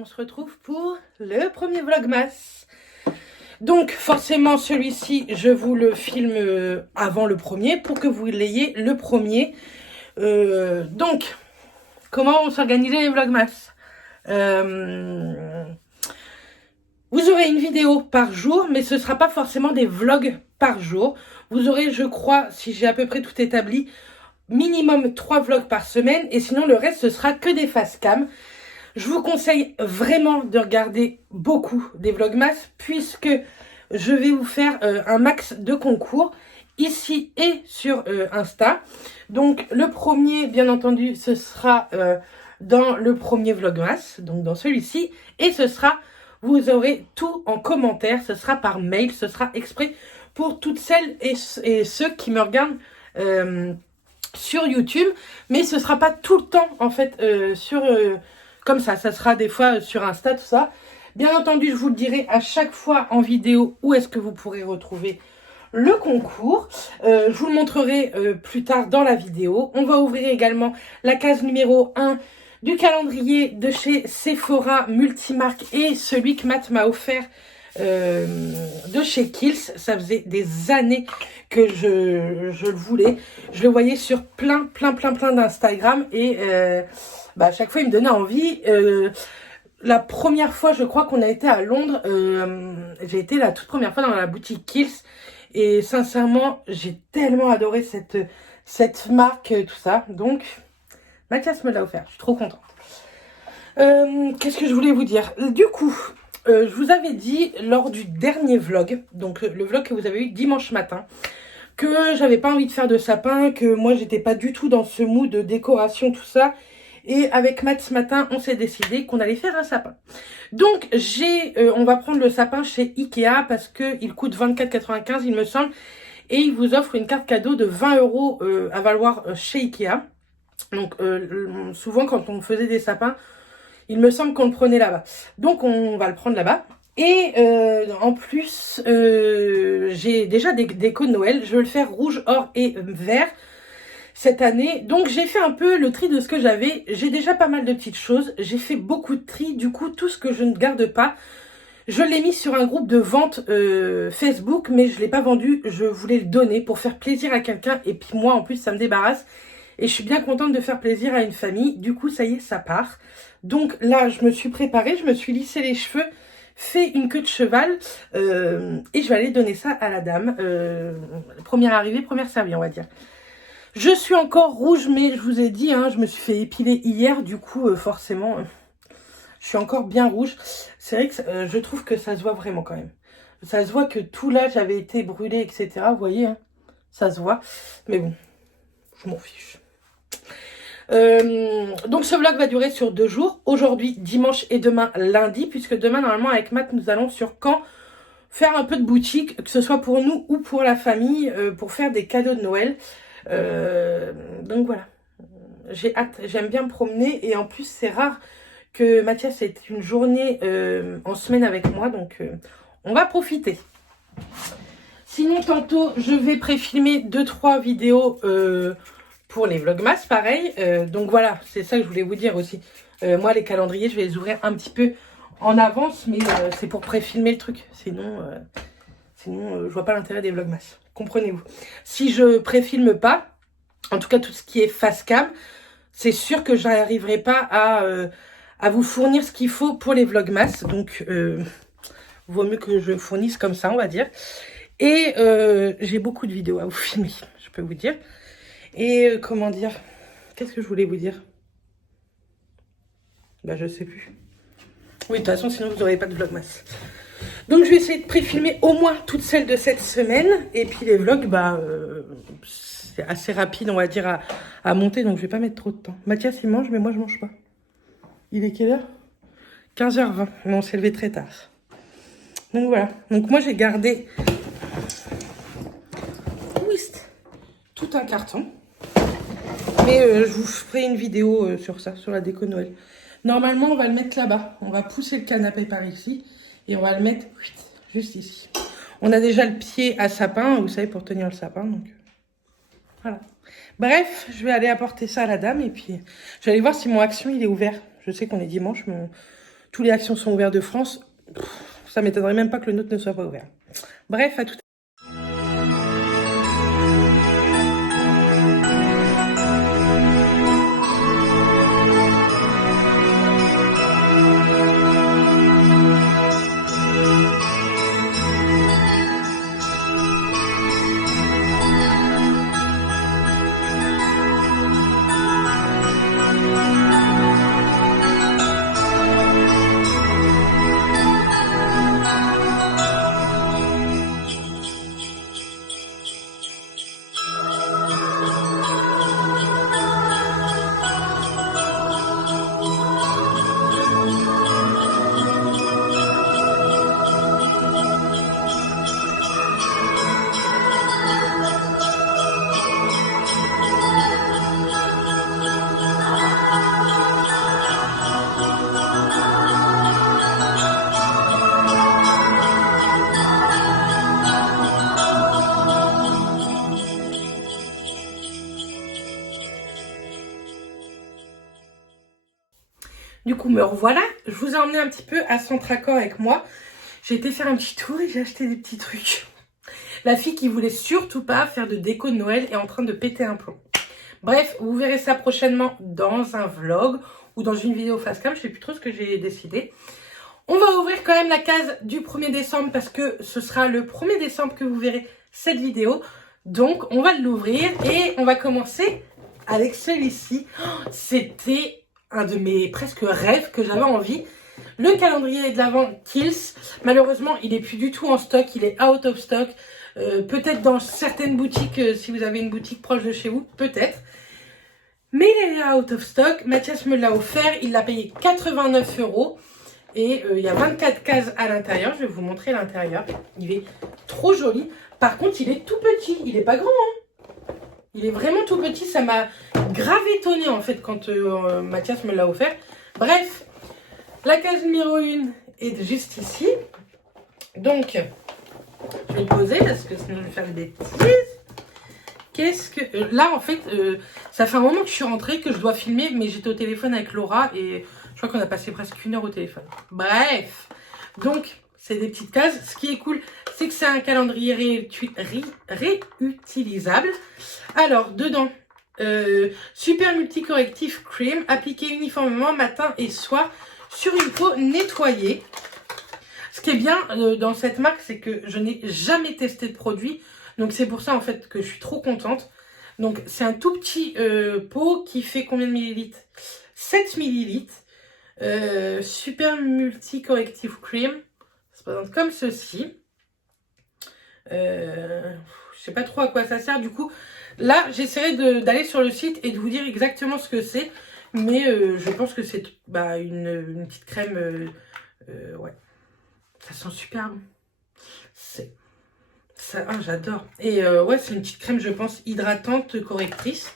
on se retrouve pour le premier Vlogmas. Donc forcément celui-ci, je vous le filme avant le premier pour que vous l'ayez le premier. Donc, comment on s'organisait les Vlogmas? Vous aurez une vidéo par jour, mais ce ne sera pas forcément des vlogs par jour. Vous aurez, je crois, si j'ai à peu près tout établi, minimum 3 vlogs par semaine. Et sinon, le reste, ce sera que des face cam. Je vous conseille vraiment de regarder beaucoup des Vlogmas, puisque je vais vous faire un max de concours ici et sur Insta. Donc, le premier, bien entendu, ce sera dans le premier Vlogmas, donc dans celui-ci. Et ce sera... Vous aurez tout en commentaire, ce sera par mail, ce sera exprès pour toutes celles et ceux qui me regardent sur YouTube. Mais ce ne sera pas tout le temps en fait comme ça sera des fois sur Insta, tout ça. Bien entendu, je vous le dirai à chaque fois en vidéo où est-ce que vous pourrez retrouver le concours. Je vous le montrerai plus tard dans la vidéo. On va ouvrir également la case numéro 1 du calendrier de chez Sephora Multimarque et celui que Matt m'a offert de chez Kills. Ça faisait des années que je le voulais. Je le voyais sur plein d'Instagram et à chaque fois il me donnait envie. La première fois, je crois qu'on a été à Londres, j'ai été la toute première fois dans la boutique Kills et sincèrement, j'ai tellement adoré cette marque, tout ça. Donc... Mathias me l'a offert, je suis trop contente. Qu'est-ce que je voulais vous dire? Du coup, je vous avais dit lors du dernier vlog, donc le vlog que vous avez eu dimanche matin, que j'avais pas envie de faire de sapin, que moi j'étais pas du tout dans ce mood de décoration, tout ça. Et avec Matt ce matin, on s'est décidé qu'on allait faire un sapin. Donc on va prendre le sapin chez Ikea parce qu'il coûte 24,95 il me semble. Et il vous offre une carte cadeau de 20 € à valoir chez Ikea. Donc souvent quand on faisait des sapins, il me semble qu'on le prenait là-bas. Donc on va le prendre là-bas. Et en plus, j'ai déjà des décos de Noël. Je vais le faire rouge, or et vert cette année. Donc j'ai fait un peu le tri de ce que j'avais. J'ai déjà pas mal de petites choses. J'ai fait beaucoup de tri. Du coup, tout ce que je ne garde pas, je l'ai mis sur un groupe de vente Facebook. Mais je ne l'ai pas vendu. Je voulais le donner pour faire plaisir à quelqu'un. Et puis moi, en plus, ça me débarrasse. Et je suis bien contente de faire plaisir à une famille. Du coup, ça y est, ça part. Donc là, je me suis préparée. Je me suis lissé les cheveux, fait une queue de cheval. Et je vais aller donner ça à la dame. Première arrivée, première servie, on va dire. Je suis encore rouge, mais je vous ai dit, hein, je me suis fait épiler hier. Du coup, forcément, je suis encore bien rouge. C'est vrai que je trouve que ça se voit vraiment quand même. Ça se voit que tout là, j'avais été brûlée, etc. Vous voyez, hein, ça se voit. Mais bon, je m'en fiche. Donc ce vlog va durer sur 2 jours, aujourd'hui dimanche et demain lundi, puisque demain normalement avec Matt nous allons sur Caen faire un peu de boutique, que ce soit pour nous ou pour la famille, pour faire des cadeaux de Noël. Donc voilà, j'ai hâte, j'aime bien me promener et en plus c'est rare que Mathias ait une journée en semaine avec moi, donc on va profiter. Sinon tantôt je vais préfilmer 2-3 vidéos pour les Vlogmas, pareil. Donc voilà, c'est ça que je voulais vous dire aussi. Moi, les calendriers, je vais les ouvrir un petit peu en avance, mais c'est pour préfilmer le truc. Sinon, je vois pas l'intérêt des Vlogmas. Comprenez-vous. Si je préfilme pas, en tout cas tout ce qui est face cam, c'est sûr que j'arriverai pas à vous fournir ce qu'il faut pour les Vlogmas. Donc, vaut mieux que je fournisse comme ça, on va dire. Et j'ai beaucoup de vidéos à vous filmer, je peux vous dire. Et comment dire? Qu'est-ce que je voulais vous dire? Bah je sais plus. Oui, de toute façon, sinon vous n'aurez pas de vlogmas. Donc je vais essayer de préfilmer au moins toutes celles de cette semaine. Et puis les vlogs, c'est assez rapide, on va dire, à monter. Donc je vais pas mettre trop de temps. Mathias, il mange, mais moi je mange pas. Il est quelle heure? 15h20. Mais on s'est levé très tard. Donc voilà. Donc moi j'ai gardé tout un carton. Mais je vous ferai une vidéo sur ça, sur la déco de Noël. Normalement, on va le mettre là-bas. On va pousser le canapé par ici. Et on va le mettre juste ici. On a déjà le pied à sapin, vous savez, pour tenir le sapin. Donc voilà. Bref, je vais aller apporter ça à la dame. Et puis, je vais aller voir si mon Action, il est ouvert. Je sais qu'on est dimanche, mais tous les actions sont ouverts de France. Ça m'étonnerait même pas que le nôtre ne soit pas ouvert. Bref, à tout à l'heure. Du coup, me revoilà. Je vous ai emmené un petit peu à Centracor avec moi. J'ai été faire un petit tour et j'ai acheté des petits trucs. La fille qui voulait surtout pas faire de déco de Noël est en train de péter un plomb. Bref, vous verrez ça prochainement dans un vlog ou dans une vidéo face cam. Je sais plus trop ce que j'ai décidé. On va ouvrir quand même la case du 1er décembre parce que ce sera le 1er décembre que vous verrez cette vidéo. Donc, on va l'ouvrir et on va commencer avec celui-ci. Oh, c'était un de mes presque rêves que j'avais envie. Le calendrier de l'Avent Kills. Malheureusement, il est plus du tout en stock. Il est out of stock. Peut-être dans certaines boutiques, si vous avez une boutique proche de chez vous, peut-être. Mais il est out of stock. Mathias me l'a offert. Il l'a payé 89 €. Et il y a 24 cases à l'intérieur. Je vais vous montrer l'intérieur. Il est trop joli. Par contre, il est tout petit. Il n'est pas grand, hein. Il est vraiment tout petit. Ça m'a grave étonné en fait quand Mathias me l'a offert. Bref, la case numéro 1 est juste ici. Donc, je vais le poser parce que sinon je vais faire des bêtises. Qu'est-ce que... là en fait, ça fait un moment que je suis rentrée, que je dois filmer, mais j'étais au téléphone avec Laura et je crois qu'on a passé presque 1 heure au téléphone. Bref, donc c'est des petites cases. Ce qui est cool, c'est que c'est un calendrier réutilisable. Alors, dedans, super multicorrectif cream, appliqué uniformément matin et soir sur une peau nettoyée. Ce qui est bien dans cette marque, c'est que je n'ai jamais testé de produit. Donc, c'est pour ça, en fait, que je suis trop contente. Donc, c'est un tout petit pot qui fait combien de millilitres? 7 millilitres. Super multicorrectif cream. Ça se présente comme ceci. Je sais pas trop à quoi ça sert. Du coup, là, j'essaierai d'aller sur le site et de vous dire exactement ce que c'est. Mais je pense que c'est une petite crème. Ouais. Ça sent super bon. J'adore. Et ouais, c'est une petite crème, je pense, hydratante, correctrice.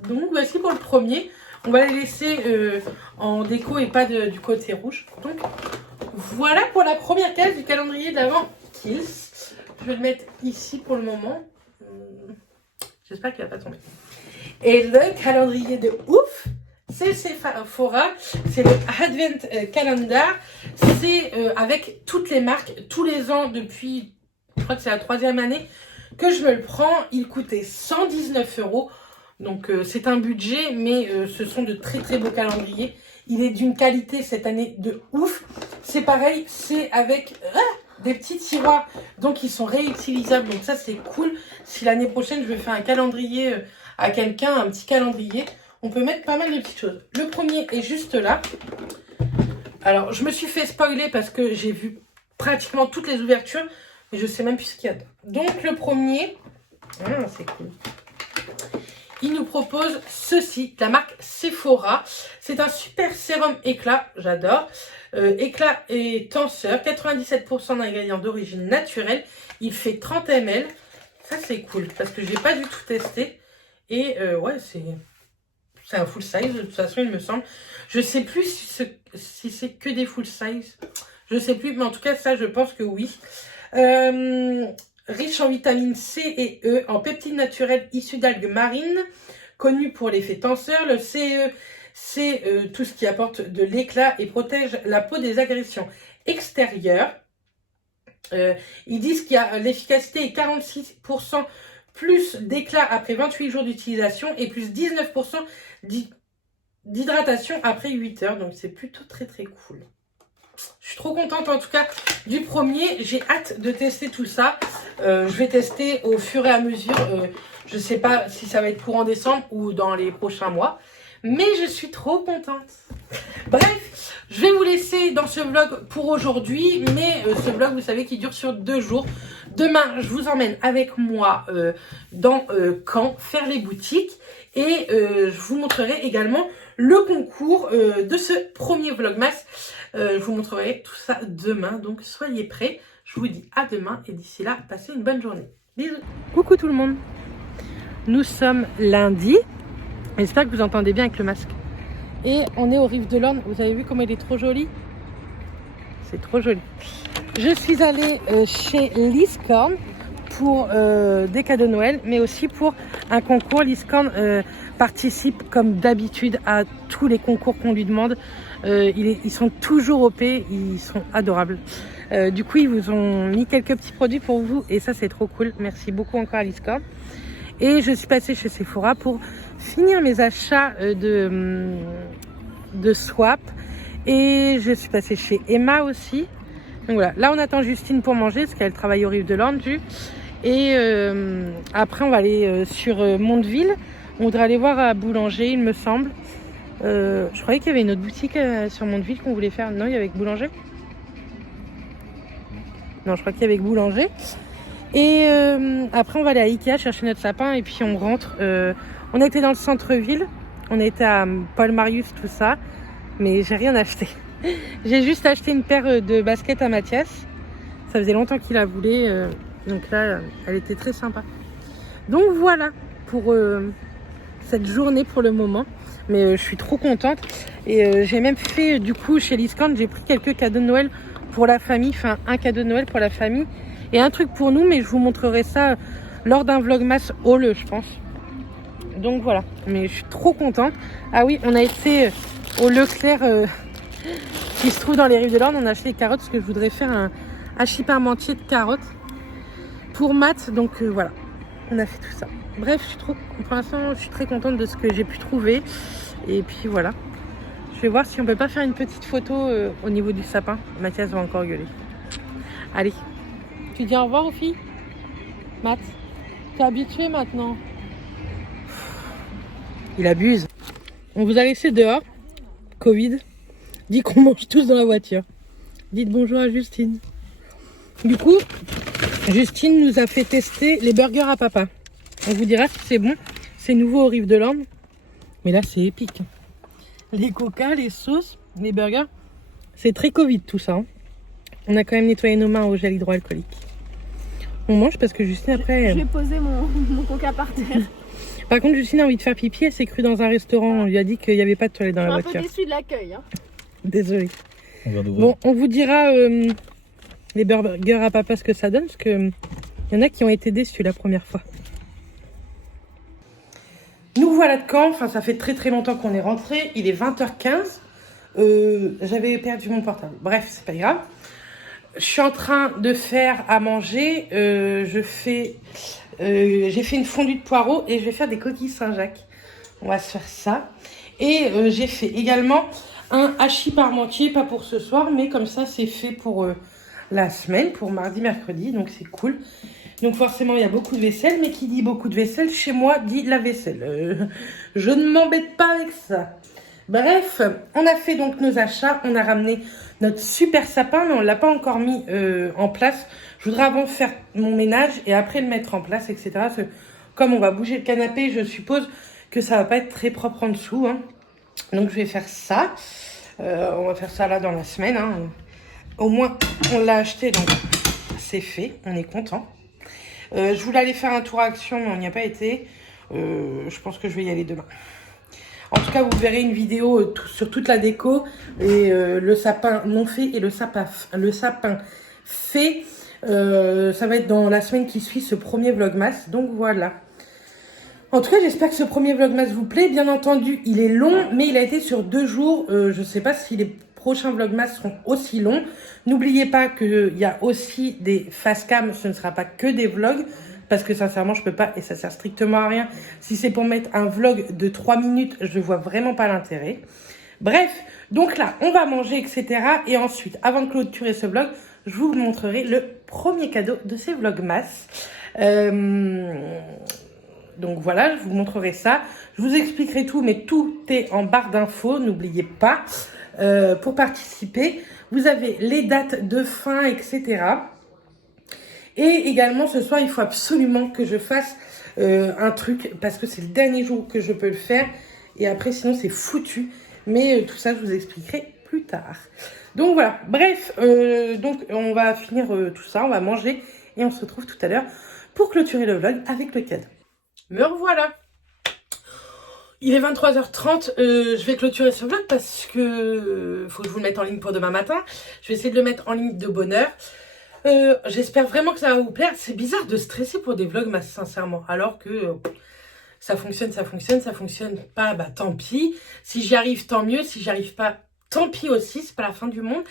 Donc, voici pour le premier. On va les laisser en déco et pas du côté rouge. Donc, voilà pour la première case du calendrier de l'Avent Kills. Je vais le mettre ici pour le moment. J'espère qu'il ne va pas tomber. Et le calendrier de ouf, c'est Sephora. C'est le Advent Calendar. C'est avec toutes les marques, tous les ans, depuis, je crois que c'est la 3e année que je me le prends. Il coûtait 119 €. Donc c'est un budget, mais ce sont de très très beaux calendriers. Il est d'une qualité cette année de ouf. C'est pareil, c'est avec des petits tiroirs, donc ils sont réutilisables. Donc ça c'est cool. Si l'année prochaine je vais faire un calendrier à quelqu'un, un petit calendrier, on peut mettre pas mal de petites choses. Le premier est juste là. Alors je me suis fait spoiler parce que j'ai vu pratiquement toutes les ouvertures, mais je sais même plus ce qu'il y a dedans. Donc le premier, c'est cool. Il nous propose ceci, de la marque Sephora. C'est un super sérum éclat, j'adore. Éclat et tenseur, 97% d'ingrédients d'origine naturelle. Il fait 30 ml. Ça, c'est cool parce que je n'ai pas du tout testé. Et ouais, c'est un full size, de toute façon, il me semble. Je ne sais plus si c'est que des full size. Je ne sais plus, mais en tout cas, ça, je pense que oui. Riche en vitamines C et E, en peptides naturels issus d'algues marines, connu pour l'effet tenseur. Le CE, c'est tout ce qui apporte de l'éclat et protège la peau des agressions extérieures. Ils disent qu'il y a l'efficacité est 46% plus d'éclat après 28 jours d'utilisation et plus 19% d'hydratation après 8 heures. Donc c'est plutôt très cool. Je suis trop contente en tout cas du premier. J'ai hâte de tester tout ça. Je vais tester au fur et à mesure. Je sais pas si ça va être courant décembre ou dans les prochains mois. Mais je suis trop contente. Bref, je vais vous laisser dans ce vlog pour aujourd'hui. Mais ce vlog, vous savez, qui dure sur 2 jours. Demain, je vous emmène avec moi dans Caen faire les boutiques. Et je vous montrerai également le concours de ce premier vlogmas. Je vous montrerai tout ça demain. Donc, soyez prêts. Je vous dis à demain. Et d'ici là, passez une bonne journée. Bisous. Coucou tout le monde. Nous sommes lundi. J'espère que vous entendez bien avec le masque. Et on est aux Rives de l'Orne. Vous avez vu comme elle est trop jolie? C'est trop joli. Je suis allée chez Liscorne pour des cadeaux de Noël, mais aussi pour un concours. Liscorne participe comme d'habitude à tous les concours qu'on lui demande. Ils sont toujours OP, ils sont adorables. Du coup, ils vous ont mis quelques petits produits pour vous et ça, c'est trop cool. Merci beaucoup encore à Liscorne. Et je suis passée chez Sephora pour finir mes achats de swap. Et je suis passée chez Emma aussi. Donc voilà, là on attend Justine pour manger parce qu'elle travaille aux Rives de l'Orne. Et après on va aller sur Mondeville. On voudrait aller voir à Boulanger, il me semble. Je croyais qu'il y avait une autre boutique sur Mondeville qu'on voulait faire. Non, il y avait que Boulanger. Non, je crois qu'il y avait que Boulanger. Et après on va aller à Ikea chercher notre sapin et puis on rentre. On a été dans le centre-ville. On a été à Paul Marius, tout ça. Mais j'ai rien acheté. J'ai juste acheté une paire de baskets à Mathias. Ça faisait longtemps qu'il la voulait. Donc là, elle était très sympa. Donc voilà pour cette journée pour le moment. Mais je suis trop contente. Et j'ai même fait, du coup, chez Liscorne, j'ai pris quelques cadeaux de Noël pour la famille. Enfin, un cadeau de Noël pour la famille. Et un truc pour nous, mais je vous montrerai ça lors d'un vlogmas haul, je pense. Donc voilà. Mais je suis trop contente. Ah oui, on a été au Leclerc qui se trouve dans les Rives de l'Orne. On a acheté les carottes parce que je voudrais faire un hachis parmentier de carottes pour Matt. Donc voilà, on a fait tout ça. Bref, pour l'instant, je suis très contente de ce que j'ai pu trouver. Et puis voilà, je vais voir si on peut pas faire une petite photo au niveau du sapin. Mathias va encore gueuler. Allez, tu dis au revoir aux filles, Matt. T'es habitué maintenant. Il abuse. On vous a laissé dehors. Covid. Dit qu'on mange tous dans la voiture. Dites bonjour à Justine. Du coup, Justine nous a fait tester les burgers à papa. On vous dira si c'est bon. C'est nouveau aux Rives de l'Orne. Mais là, c'est épique. Les coca, les sauces, les burgers. C'est très Covid tout ça. On a quand même nettoyé nos mains au gel hydroalcoolique. On mange parce que Justine après... Je vais poser mon coca par terre. Par contre, Justine a envie de faire pipi. Elle s'est crue dans un restaurant. On lui a dit qu'il n'y avait pas de toilette dans la voiture. Je suis un peu déçue de l'accueil. Hein. Désolée. Bon, on vous dira les burgers à papa ce que ça donne. Parce qu'il y en a qui ont été déçus la première fois. Nous voilà de Caen. Enfin, ça fait très longtemps qu'on est rentré. Il est 20h15. J'avais perdu mon portable. Bref, c'est pas grave. Je suis en train de faire à manger. J'ai fait une fondue de poireaux et je vais faire des coquilles Saint-Jacques. On va se faire ça. Et j'ai fait également un hachis parmentier, pas pour ce soir, mais comme ça c'est fait pour la semaine, pour mardi, mercredi, donc c'est cool. Donc forcément il y a beaucoup de vaisselle, mais qui dit beaucoup de vaisselle, chez moi dit la vaisselle. Je ne m'embête pas avec ça. Bref, on a fait donc nos achats, on a ramené notre super sapin, mais on ne l'a pas encore mis en place. Je voudrais avant faire mon ménage et après le mettre en place, etc. Parce que comme on va bouger le canapé, je suppose que ça va pas être très propre en dessous. Hein. Donc je vais faire ça. On va faire ça là dans la semaine. Hein. Au moins, on l'a acheté, donc c'est fait. On est content. Je voulais aller faire un tour à Action, mais on n'y a pas été. Je pense que je vais y aller demain. En tout cas, vous verrez une vidéo sur toute la déco et le sapin non fait et le sapin fait. Ça va être dans la semaine qui suit ce premier vlogmas. Donc voilà. En tout cas, j'espère que ce premier Vlogmas vous plaît. Bien entendu, il est long, mais il a été sur 2 jours. Je ne sais pas si les prochains Vlogmas seront aussi longs. N'oubliez pas qu'il y a aussi des facecam, ce ne sera pas que des vlogs. Parce que sincèrement, je peux pas, et ça sert strictement à rien. Si c'est pour mettre un vlog de 3 minutes, je vois vraiment pas l'intérêt. Bref, donc là, on va manger, etc. Et ensuite, avant de clôturer ce vlog, je vous montrerai le premier cadeau de ces Vlogmas. Donc voilà, je vous montrerai ça. Je vous expliquerai tout, mais tout est en barre d'infos, n'oubliez pas. Pour participer, vous avez les dates de fin, etc. Et également, ce soir, il faut absolument que je fasse un truc, parce que c'est le dernier jour que je peux le faire. Et après, sinon, c'est foutu. Mais tout ça, je vous expliquerai plus tard. Donc voilà, bref, donc on va finir tout ça, on va manger. Et on se retrouve tout à l'heure pour clôturer le vlog avec le cadeau. Me revoilà. Il est 23h30, je vais clôturer ce vlog parce que faut que je vous le mette en ligne pour demain matin. Je vais essayer de le mettre en ligne de bonne heure. J'espère vraiment que ça va vous plaire. C'est bizarre de stresser pour des vlogs, sincèrement. Alors que ça fonctionne, ça fonctionne, ça fonctionne pas, bah tant pis. Si j'y arrive, tant mieux. Si j'y arrive pas, tant pis aussi. C'est pas la fin du monde.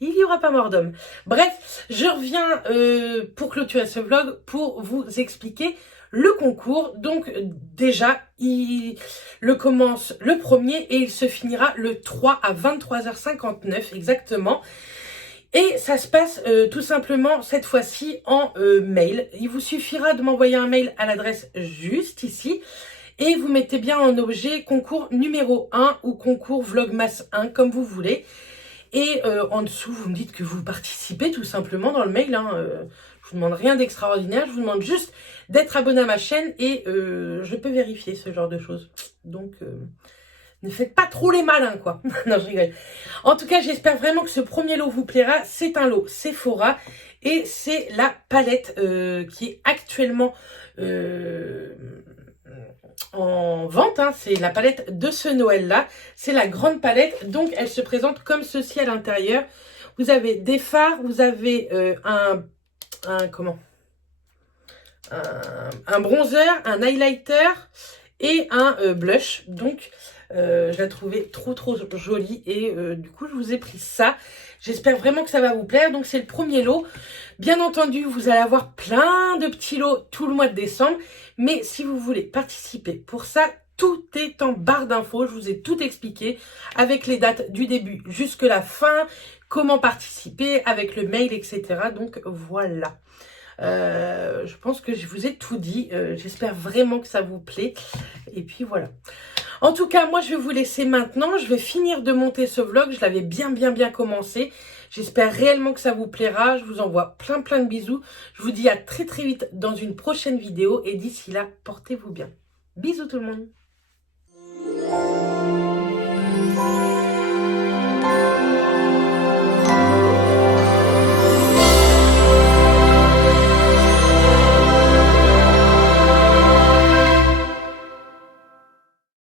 Il n'y aura pas mort d'homme. Bref, je reviens pour clôturer ce vlog pour vous expliquer le concours. Donc déjà, il commence le 1er et il se finira le 3 à 23h59 exactement. Et ça se passe tout simplement cette fois-ci en mail. Il vous suffira de m'envoyer un mail à l'adresse juste ici. Et vous mettez bien en objet concours numéro 1 ou concours Vlogmas 1 comme vous voulez. Et en dessous, vous me dites que vous participez tout simplement dans le mail. Je vous demande rien d'extraordinaire. Je vous demande juste d'être abonné à ma chaîne et je peux vérifier ce genre de choses. Donc... ne faites pas trop les malins, quoi. Non, je rigole. En tout cas, j'espère vraiment que ce premier lot vous plaira. C'est un lot Sephora et c'est la palette qui est actuellement en vente. C'est la palette de ce Noël-là. C'est la grande palette. Donc, elle se présente comme ceci à l'intérieur. Vous avez des fards, vous avez un bronzer, un highlighter et un blush. Donc, je la trouvais trop jolie et du coup je vous ai pris ça. J'espère vraiment que ça va vous plaire. Donc c'est le premier lot. Bien entendu, vous allez avoir plein de petits lots tout le mois de décembre. Mais si vous voulez participer pour ça, tout est en barre d'infos. Je vous ai tout expliqué avec les dates du début jusqu'à la fin, comment participer avec le mail, etc. Donc voilà. Je pense que je vous ai tout dit. J'espère vraiment que ça vous plaît. Et puis voilà. En tout cas, moi, je vais vous laisser maintenant. Je vais finir de monter ce vlog. Je l'avais bien commencé. J'espère réellement que ça vous plaira. Je vous envoie plein de bisous. Je vous dis à très vite dans une prochaine vidéo. Et d'ici là, portez-vous bien. Bisous tout le monde.